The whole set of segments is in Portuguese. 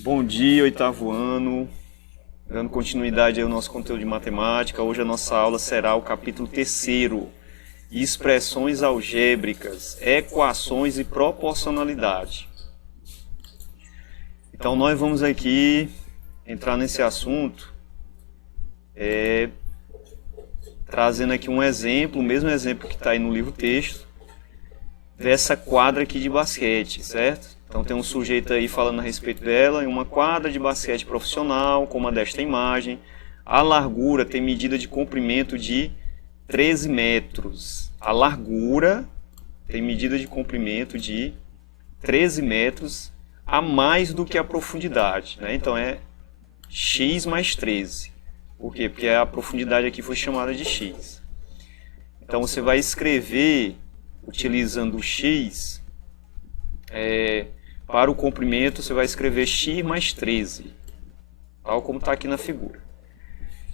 Bom dia, oitavo ano. Dando continuidade ao nosso conteúdo de matemática, hoje a nossa aula será o capítulo 3º, expressões algébricas, equações e proporcionalidade. Então nós vamos aqui entrar nesse assunto, trazendo aqui um exemplo, o mesmo exemplo que está aí no livro texto, dessa quadra aqui de basquete, certo? Então tem um sujeito aí falando a respeito dela, em uma quadra de basquete profissional, como a desta imagem. A largura tem medida de comprimento de 13 metros. A largura tem medida de comprimento de 13 metros a mais do que a profundidade, né? Então é x mais 13. Por quê? Porque a profundidade aqui foi chamada de x. Então você vai escrever, utilizando o x, para o comprimento você vai escrever x mais 13, tal como está aqui na figura.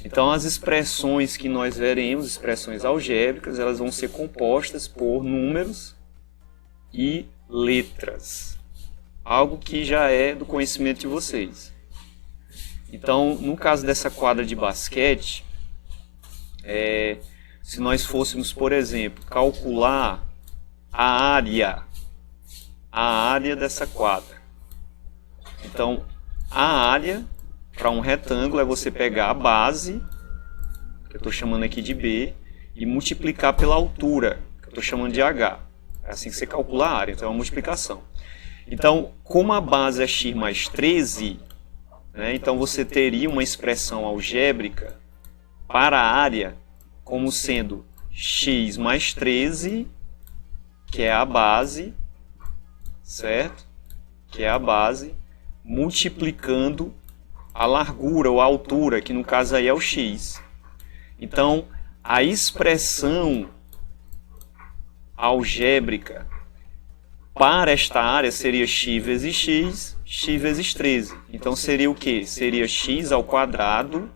Então as expressões que nós veremos, expressões algébricas, elas vão ser compostas por números e letras. Algo que já é do conhecimento de vocês. Então, no caso dessa quadra de basquete, se nós fôssemos, por exemplo, calcular a área dessa quadra. Então, a área para um retângulo é você pegar a base, que eu estou chamando aqui de B, e multiplicar pela altura, que eu estou chamando de H. É assim que você calcula a área, então é uma multiplicação. Então, como a base é x mais 13, né, então você teria uma expressão algébrica para a área como sendo x mais 13, que é a base, certo? Que é a base, multiplicando a largura ou a altura, que no caso aí é o x. Então, a expressão algébrica para esta área seria x vezes x, x vezes 13. Então, seria o quê? Seria x ao quadrado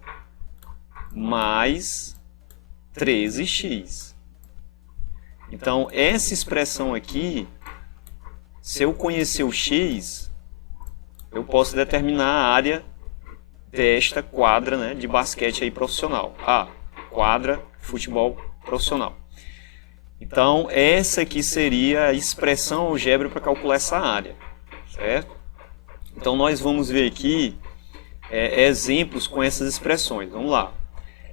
mais 13x. Então, essa expressão aqui, se eu conhecer o x, eu posso determinar a área desta quadra, né, de basquete aí profissional. Quadra futebol profissional. Então, essa aqui seria a expressão algébrica para calcular essa área, certo? Então, nós vamos ver aqui exemplos com essas expressões. Vamos lá.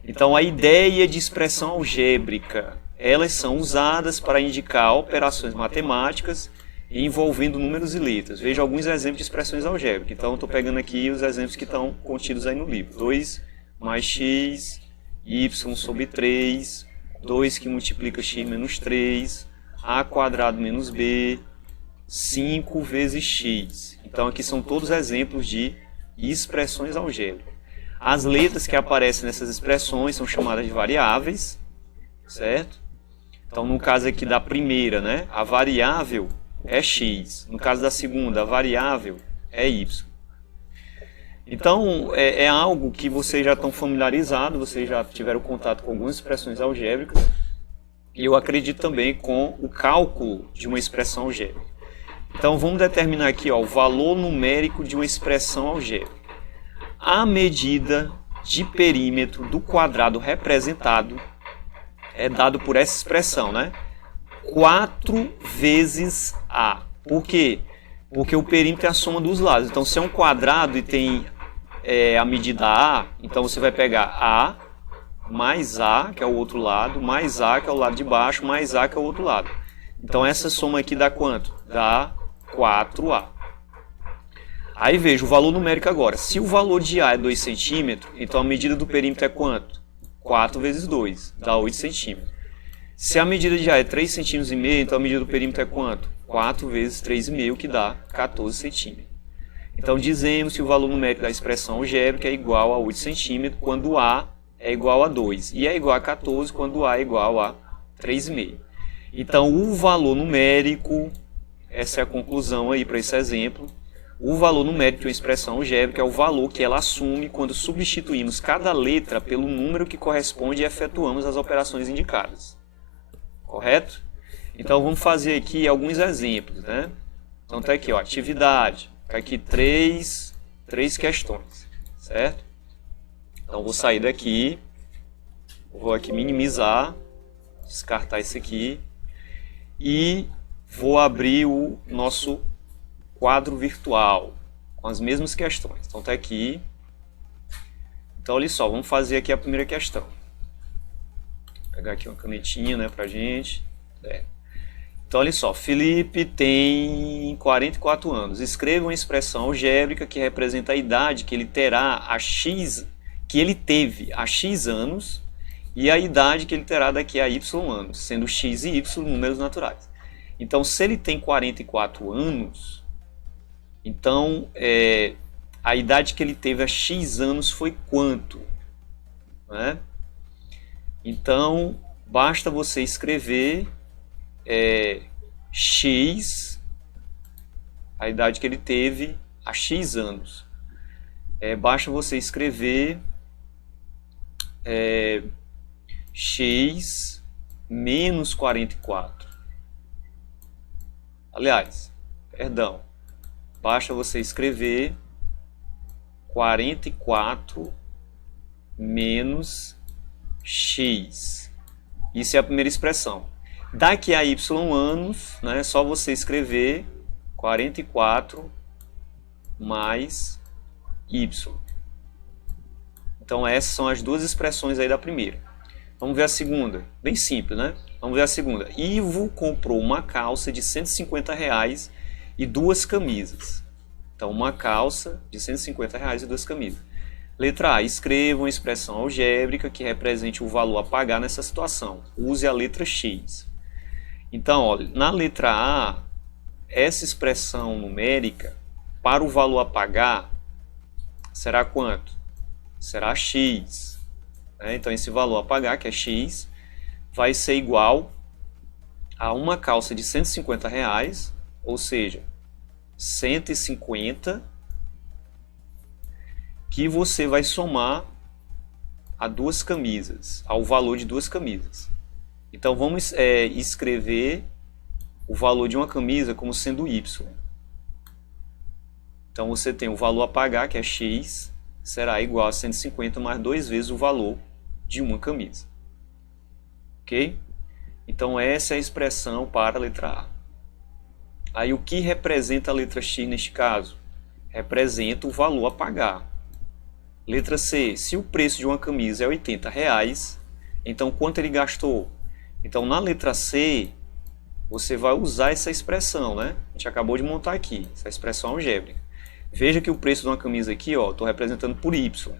Então, a ideia de expressão algébrica, elas são usadas para indicar operações matemáticas envolvendo números e letras. Veja alguns exemplos de expressões algébricas. Então, estou pegando aqui os exemplos que estão contidos aí no livro. 2 mais x, y sobre 3, 2 que multiplica x menos 3, a quadrado menos b, 5 vezes x. Então, aqui são todos exemplos de expressões algébricas. As letras que aparecem nessas expressões são chamadas de variáveis, certo? Então, no caso aqui da primeira, né, a variável é x. No caso da segunda, a variável é y. Então, é algo que vocês já estão familiarizados, vocês já tiveram contato com algumas expressões algébricas, e eu acredito também com o cálculo de uma expressão algébrica. Então, vamos determinar aqui o valor numérico de uma expressão algébrica. A medida de perímetro do quadrado representado é dado por essa expressão, né? 4 vezes A. Por quê? Porque o perímetro é a soma dos lados. Então, se é um quadrado e tem a medida A, então você vai pegar A mais A, que é o outro lado, mais A, que é o lado de baixo, mais A, que é o outro lado. Então, essa soma aqui dá quanto? Dá 4A. Aí veja o valor numérico agora. Se o valor de A é 2 centímetros, então a medida do perímetro é quanto? 4 vezes 2, dá 8 centímetros. Se a medida de A é 3,5 centímetros, então a medida do perímetro é quanto? 4 vezes 3,5, que dá 14 centímetros. Então dizemos que o valor numérico da expressão algébrica é igual a 8 centímetros quando A é igual a 2. E é igual a 14 quando A é igual a 3,5. Então o valor numérico, essa é a conclusão aí para esse exemplo, o valor numérico de uma expressão algébrica é o valor que ela assume quando substituímos cada letra pelo número que corresponde e efetuamos as operações indicadas. Correto? Então vamos fazer aqui alguns exemplos, né? Então tá aqui, ó, atividade. Tá aqui 3 3 questões, certo? Então vou sair daqui, vou aqui minimizar, descartar isso aqui e vou abrir o nosso quadro virtual com as mesmas questões. Então tá aqui. Então olha só, vamos fazer aqui a primeira questão. Vou pegar aqui uma canetinha, né, pra gente. Então olha só, Felipe tem 44 anos. Escreva uma expressão algébrica que representa a idade que ele terá a x, que ele teve há x anos e a idade que ele terá daqui a y anos, sendo x e y números naturais. Então se ele tem 44 anos, então a idade que ele teve há x anos foi quanto? Né? Então basta você escrever x, a idade que ele teve há x anos. Basta você escrever x menos 44. Aliás, perdão, basta você escrever 44 menos x. Isso é a primeira expressão. Daqui a y anos, né, é só você escrever 44 mais y. Então essas são as duas expressões aí da primeira. Vamos ver a segunda. Bem simples, né? Vamos ver a segunda. Ivo comprou uma calça de R$150 e 2 camisas. Então uma calça de R$150 e 2 camisas. Letra A. Escreva uma expressão algébrica que represente o valor a pagar nessa situação. Use a letra X. Então, olha, na letra A, essa expressão numérica para o valor a pagar será quanto? Será x. Então esse valor a pagar, que é x, vai ser igual a uma calça de R$150, ou seja, 150, que você vai somar a 2 camisas, ao valor de 2 camisas. Então vamos escrever o valor de uma camisa como sendo y. Então você tem o valor a pagar, que é x, será igual a 150 mais 2 vezes o valor de uma camisa. Ok? Então essa é a expressão para a letra A. Aí o que representa a letra X neste caso? Representa o valor a pagar. Letra C, se o preço de uma camisa é R$80, então quanto ele gastou? Então na letra C, você vai usar essa expressão, né? A gente acabou de montar aqui, essa expressão algébrica. Veja que o preço de uma camisa aqui, estou representando por Y.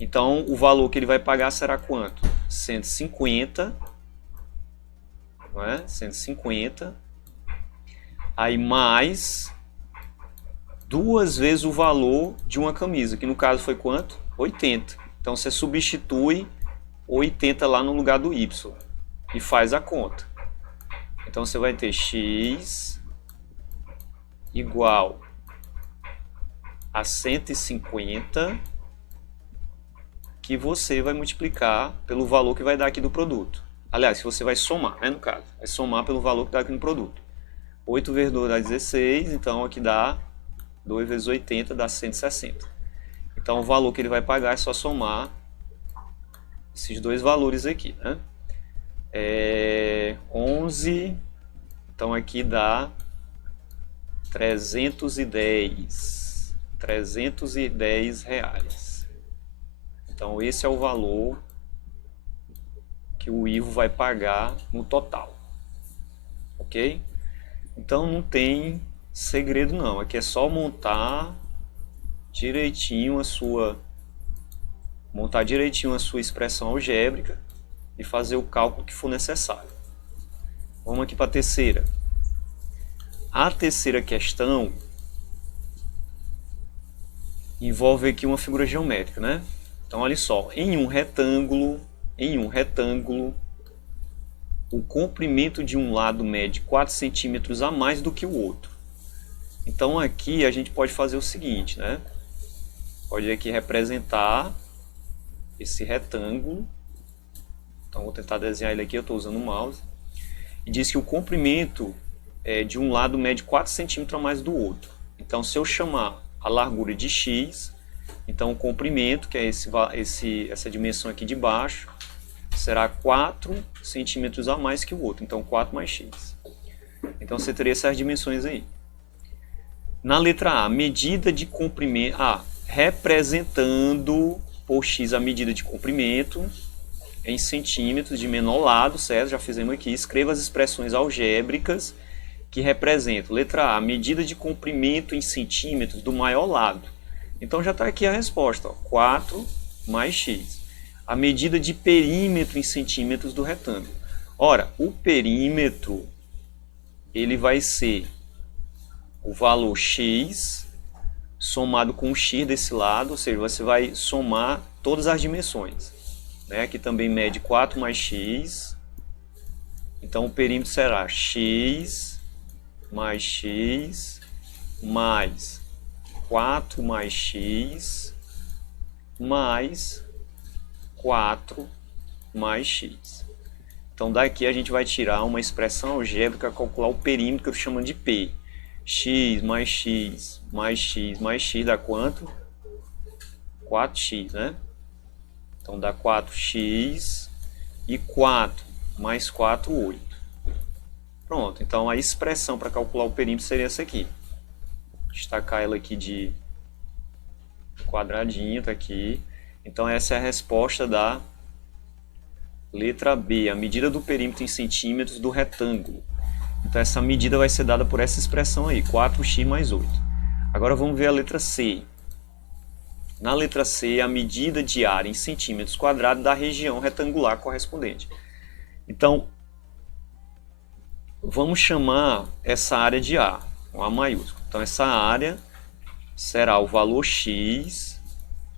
Então o valor que ele vai pagar será quanto? 150, não é? 150, aí mais 2 vezes o valor de uma camisa, que no caso foi quanto? 80. Então você substitui 80 lá no lugar do Y e faz a conta. Então você vai ter x igual a 150, que você vai multiplicar pelo valor que vai dar aqui do produto. Aliás, que você vai somar, né, no caso. Vai somar pelo valor que dá aqui no produto. 8 vezes 2 dá 16, então aqui dá 2 vezes 80 dá 160. Então o valor que ele vai pagar é só somar esses dois valores aqui, né? 11, então aqui dá 310 reais. Então esse é o valor que o Ivo vai pagar no total, ok? Então não tem segredo não, aqui é só montar direitinho a sua expressão algébrica e fazer o cálculo que for necessário. Vamos aqui para a terceira. A terceira questão envolve aqui uma figura geométrica, né? Então olha só, em um retângulo, o comprimento de um lado mede 4 centímetros a mais do que o outro. Então aqui a gente pode fazer o seguinte, né? Pode aqui representar esse retângulo. Então vou tentar desenhar ele aqui, eu estou usando o mouse. E diz que o comprimento de um lado mede 4 centímetros a mais do outro. Então se eu chamar a largura de x. Então o comprimento, que é essa dimensão aqui de baixo, será 4 centímetros a mais que o outro. Então 4 mais x. Então você teria essas dimensões aí. Na letra A, medida de comprimento, representando por x a medida de comprimento em centímetros de menor lado, certo? Já fizemos aqui. Escreva as expressões algébricas que representam, letra A, a medida de comprimento em centímetros do maior lado. Então já está aqui a resposta, ó, 4 mais x. A medida de perímetro em centímetros do retângulo. Ora, o perímetro, ele vai ser o valor x somado com o x desse lado, ou seja, você vai somar todas as dimensões. Né? Aqui também mede 4 mais x. Então o perímetro será x mais x mais 4 mais x mais 4 mais x. Então daqui a gente vai tirar uma expressão algébrica para calcular o perímetro que eu chamo de P. X mais x mais x mais x dá quanto? 4x, né? Então dá 4x e 4 mais 4, 8. Pronto, então a expressão para calcular o perímetro seria essa aqui. Destacar ela aqui de quadradinho, tá aqui. Então essa é a resposta da letra B, a medida do perímetro em centímetros do retângulo. Então essa medida vai ser dada por essa expressão aí, 4x mais 8. Agora vamos ver a letra C. Na letra C, a medida de área em centímetros quadrados da região retangular correspondente. Então, vamos chamar essa área de A, com A maiúsculo. Então essa área será o valor x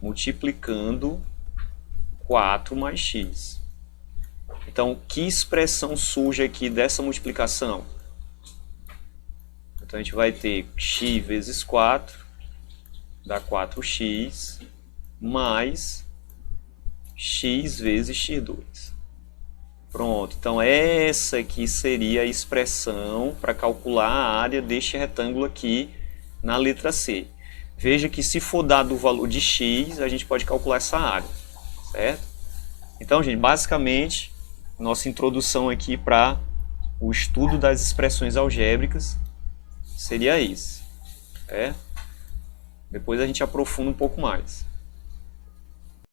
multiplicando 4 mais x. Então, que expressão surge aqui dessa multiplicação? Então a gente vai ter x vezes 4, dá 4x, mais x vezes x2. Pronto, então essa aqui seria a expressão para calcular a área deste retângulo aqui na letra C. Veja que se for dado o valor de x, a gente pode calcular essa área, certo? Então, gente, basicamente, nossa introdução aqui para o estudo das expressões algébricas seria isso. Depois a gente aprofunda um pouco mais.